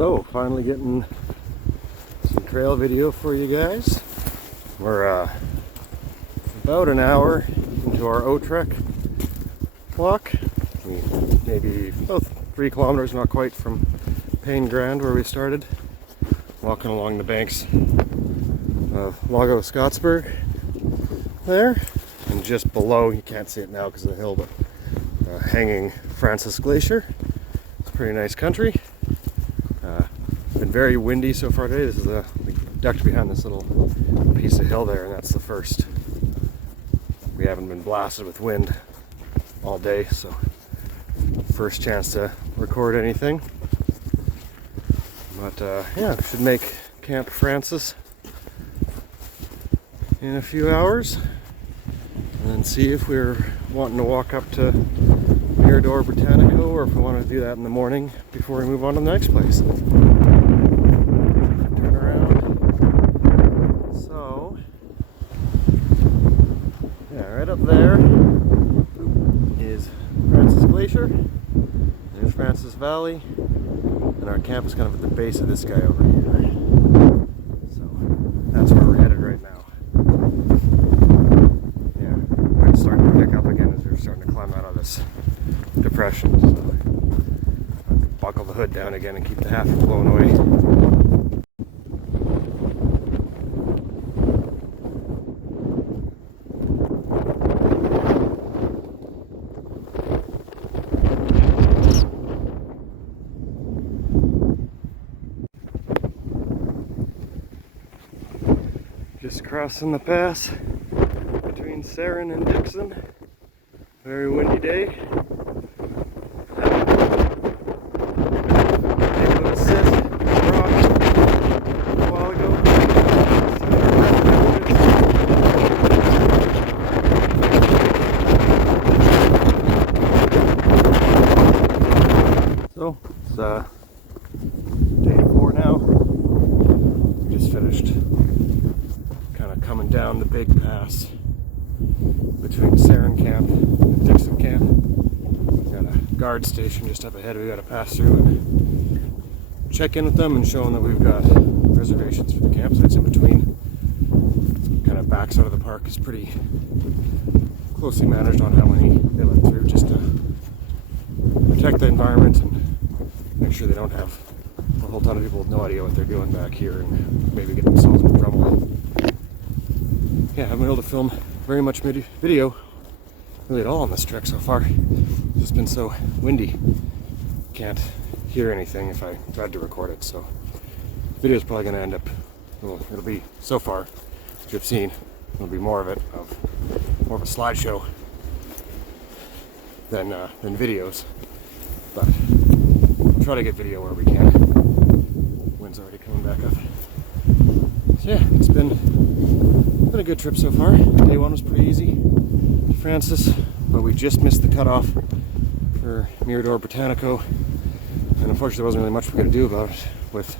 So, finally getting some trail video for you guys. We're about an hour into our O-Trek walk. Maybe about 3 kilometers, not quite, from Paine Grand where we started. Walking along the banks of Lago Scottsburg there. And just below, you can't see it now because of the hill, but hanging Francis Glacier. It's a pretty nice country. Been very windy so far today. This is we ducked behind this little piece of hill there, and that's the first. We haven't been blasted with wind all day, so first chance to record anything. But yeah, should make Camp Francis in a few hours, and then see if we're wanting to walk up to Mirador Botanico, or if we want to do that in the morning before we move on to the next place. Turn around. So, yeah, right up there is Francis Glacier. There's Francis Valley, and our camp is kind of at the base of this guy over here. So, that's where we're headed right now. Yeah, wind's starting to pick up again as we're starting to climb out of this depression. So, buckle the hood down again and keep the hat from blowing away. Just crossing the pass between Sarin and Dixon. Very windy day. Take a little sit on the rock a while ago. So it's day 4 now. Just finished kind of coming down the big pass between Sarin Camp and Dixon Camp. We've got a guard station just up ahead we got to pass through and check in with them and show them that we've got reservations for the campsites in between. Kind of backs out of the park is pretty closely managed on how many they let through, just to protect the environment and make sure they don't have a whole ton of people with no idea what they're doing back here and maybe get themselves in trouble. Yeah, I haven't been able to film very much video really at all on this trek so far. It's been so windy. Can't hear anything if I tried to record it, so the video is probably going to end up, well, it'll be, so far, what you've seen, it'll be more of a slideshow than videos, but I'll try to get video where we can. Wind's already coming back up. So yeah, it's been a good trip so far. Day 1 was pretty easy to Francis, but we just missed the cutoff for Mirador Botanico, and unfortunately there wasn't really much we could do about it with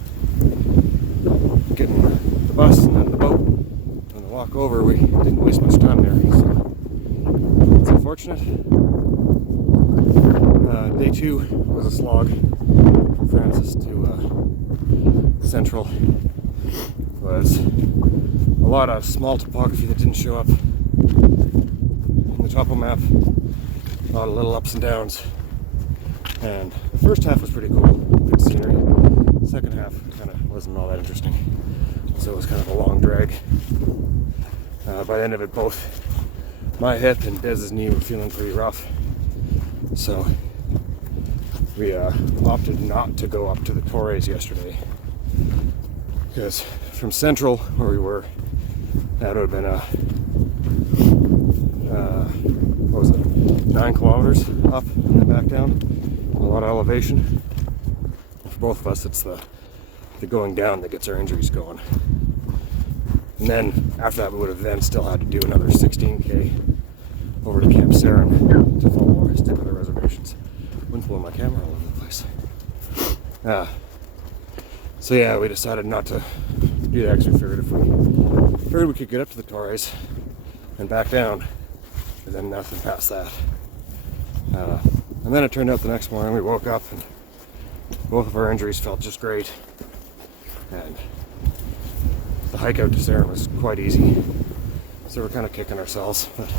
getting the bus and then the boat and the walk over. We didn't waste much time there, so it's unfortunate. Day 2 was a slog from Francis to Central. It was a lot of small topography that didn't show up in the topo map, a lot of little ups and downs, and the first half was pretty cool, good scenery. The second half kind of wasn't all that interesting, so it was kind of a long drag. By the end of it, both my hip and Dez's knee were feeling pretty rough, so we opted not to go up to the Torres yesterday, because from Central, where we were, that would have been what was it, 9 kilometers up and then back down, a lot of elevation. For both of us, it's the going down that gets our injuries going. And then after that, we would have then still had to do another 16K over to Camp Sarin to follow our stick-other reservations. Wouldn't blow my camera all over the place. So yeah, we decided not to do that because we figured we could get up to the Torres and back down, and then nothing past that. And then it turned out the next morning we woke up and Both of our injuries felt just great, and the hike out to Saren was quite easy. So we're kind of kicking ourselves, but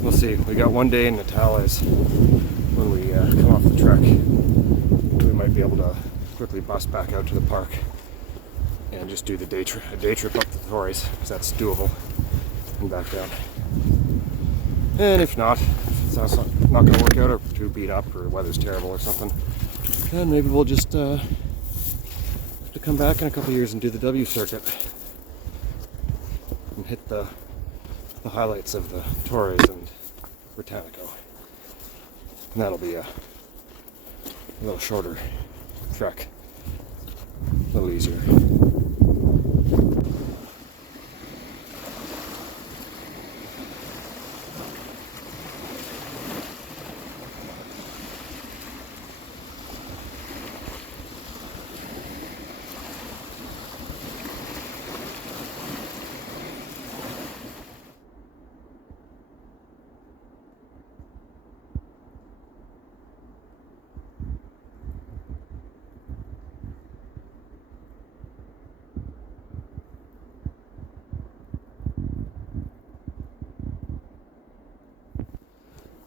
we'll see. We got one day in Natales when we come off the trek. We might be able to quickly bus back out to the park and just do the day trip up to Torres, because that's doable, and back down. And if not, if it's not going to work out, or too beat up, or the weather's terrible or something, then maybe we'll just have to come back in a couple years and do the W circuit and hit the highlights of the Torres and Britannico. And that'll be a little shorter trek, a little easier.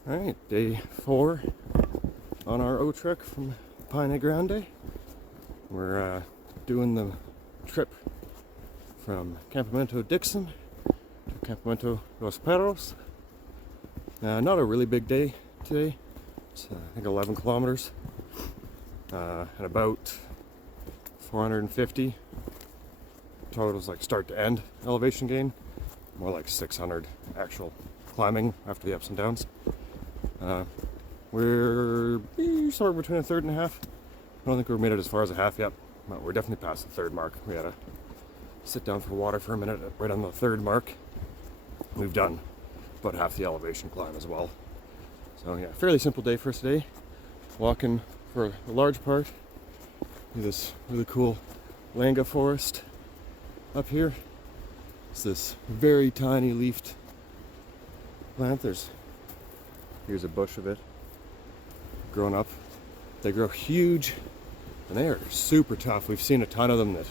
Alright, day 4 on our O trek from Paine Grande. We're doing the trip from Campamento Dixon to Campamento Los Perros. Not a really big day today. It's I think 11 kilometers and about 450 totals, like start to end elevation gain. More like 600 actual climbing after the ups and downs. We're somewhere between a third and a half. I don't think we've made it as far as a half yet, but we're definitely past the third mark. We had to sit down for water for a minute right on the third mark. We've done about half the elevation climb as well. So yeah, fairly simple day for us today. Walking for a large part through this really cool Langa forest up here. It's this very tiny leafed plant. Here's a bush of it grown up. They grow huge and they are super tough. We've seen a ton of them that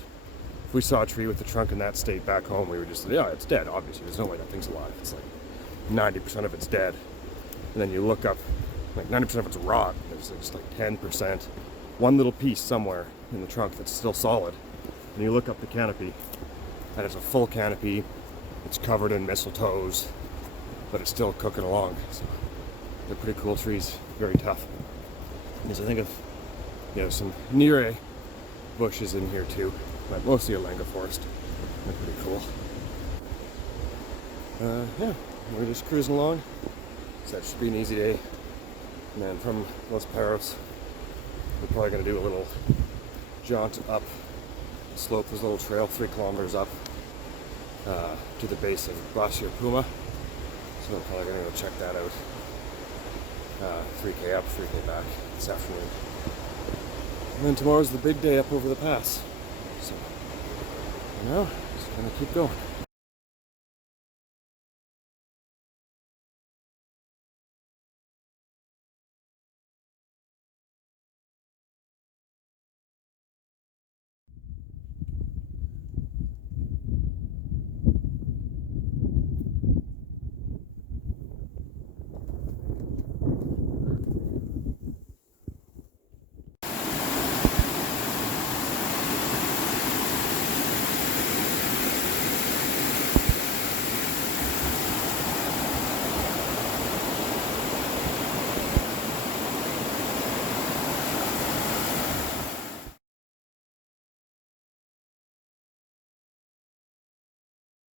if we saw a tree with the trunk in that state back home, we would just say, yeah, it's dead, obviously. There's no way that thing's alive. It's like 90% of it's dead. And then you look up, like 90% of it's rot. There's just like 10%, one little piece somewhere in the trunk that's still solid. And you look up the canopy, and it's a full canopy. It's covered in mistletoes, but it's still cooking along. So they're pretty cool trees, very tough. Because I think of, some Nire bushes in here too, but mostly a Langa forest. They're pretty cool. Yeah, we're just cruising along. So that should be an easy day. And then from Los Perros, we're probably going to do a little jaunt up the slope, this little trail, 3 kilometers up to the base of Glacier Puma. So we're probably going to go check that out. 3K up, 3K back this afternoon. And then tomorrow's the big day up over the pass. So, just gonna keep going.